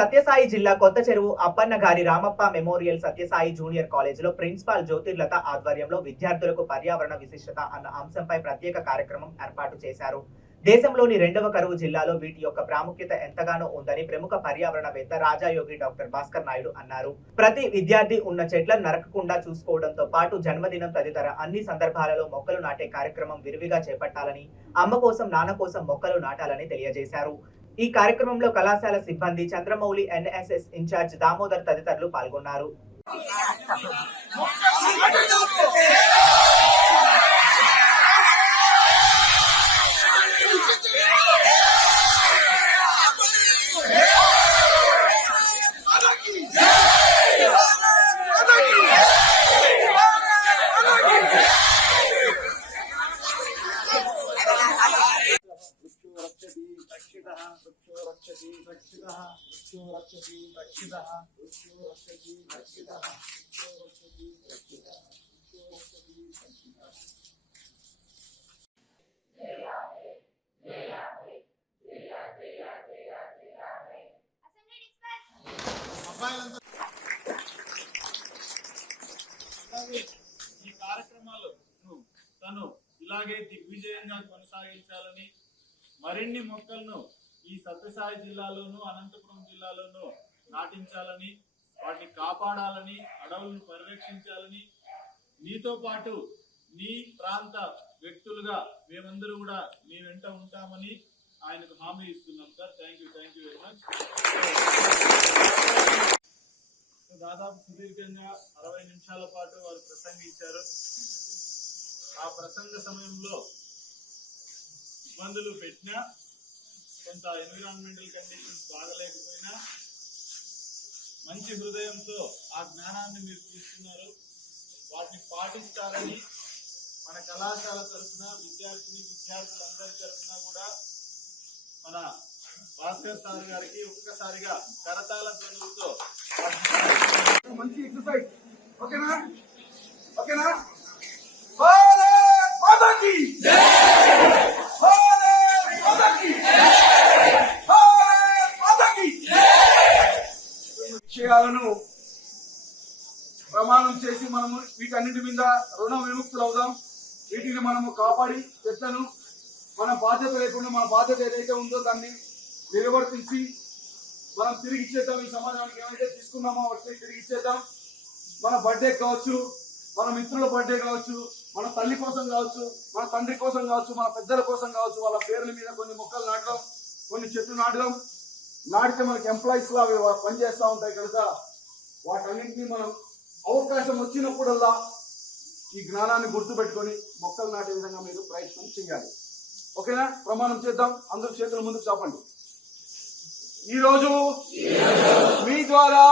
సత్యసాయి జిల్లా కొత్త చెరువు అప్పన్నగారి రామప్ప మెమోరియల్ సత్యసాయి జూనియర్ కాలేజీలో ప్రిన్సిపాల్ జ్యోతిర్లత ఆధ్వర్యంలో విద్యార్థులకు పర్యావరణ విశిష్టత అన్న అంశంపై ప్రత్యేక కార్యక్రమం ఏర్పాటు చేశారు. దేశంలోని 2వ కరువు జిల్లాలో వీటి యొక్క ప్రాముఖ్యత ఎంతగానో ఉందని ప్రముఖ పర్యావరణవేత్త రాజాయోగి డాక్టర్ భాస్కర్ నాయుడు అన్నారు. ప్రతి విద్యార్థి ఉన్న చెట్లను నరకకుండా చూసుకోవడంతో పాటు జన్మదినం తదితర అన్ని సందర్భాలలో మొక్కలు నాటే కార్యక్రమం విరివిగా చేపట్టాలని, అమ్మ కోసం నాన్న కోసం మొక్కలు నాటాలని తెలియజేశారు. ఈ కార్యక్రమంలో కళాశాల సిబ్బంది, చంద్రమౌళి ఎన్ఎస్ఎస్ ఇన్ఛార్జ్ దామోదర్ తదితరులు పాల్గొన్నారు. ఈ కార్యక్రమాలు తను ఇలాగే దిగ్విజయంగా కొనసాగించాలని, మరిన్ని మొక్కలను ఈ సత్యసాయి జిల్లాలోను అనంతపురం జిల్లాలోను నాటించాలని, వాటిని కాపాడాలని, అడవులను పరిరక్షించాలని, నీతో పాటు నీ ప్రాంత వ్యక్తులుగా మేమందరూ కూడా మీ వెంట ఉంటామని ఆయనకు హామీ ఇస్తున్నాం sir. Thank you very much. దాదాపు సుదీర్ఘంగా 60 నిమిషాల పాటు వారు ప్రసంగించారు. ఆ ప్రసంగ సమయంలో ఇబ్బందులు పెట్టినా, కొంత ఎన్విరాన్మెంటల్ కండిషన్స్ బాగలేకపోయినా మంచి హృదయంతో ఆ జ్ఞానాన్ని మీరు తీసుకున్నారు. వాటిని పాటిస్తారని మన కళాశాల తరఫున విద్యార్థులందరి తరఫున కూడా మన భాస్కర్ సార్ గారికి ఒక్కసారిగా కరతాళ ధ్వనులతో మంచి ఎక్సర్సైజ్. ఓకేనా? విషయాలను ప్రమాణం చేసి మనము వీటన్నిటి మీద రుణ విముక్తులు అవుదాం. వీటిని మనము కాపాడి చెట్లను మన బాధ్యత లేకుండా మన బాధ్యత ఏదైతే ఉందో దాన్ని నిర్వర్తించి మనం తిరిగి ఇచ్చేద్దాం. ఈ సమాజానికి ఏమైతే తీసుకున్నామో వాటిని తిరిగి ఇచ్చేద్దాం. మన బర్త్డే కావచ్చు, మన మిత్రుల బర్త్డే కావచ్చు, మన తల్లి కోసం కావచ్చు, మన తండ్రి కోసం కావచ్చు, మన పెద్దల కోసం కావచ్చు, వాళ్ళ పేర్ల మీద కొన్ని మొక్కలు నాటడం, కొన్ని చెట్లు నాటడం, నాటితే మనకి ఎంప్లాయీస్ లా పనిచేస్తూ ఉంటాయి కనుక వాటన్నింటినీ మనం అవకాశం వచ్చినప్పుడల్లా ఈ జ్ఞానాన్ని గుర్తుపెట్టుకొని మొక్కలు నాటే విధంగా మీరు ప్రయత్నం చేయాలి. ఓకేనా? ప్రమాణం చేద్దాం. అందరూ చేతులు ముందుకు చాపండి. ఈ రోజు మీ ద్వారా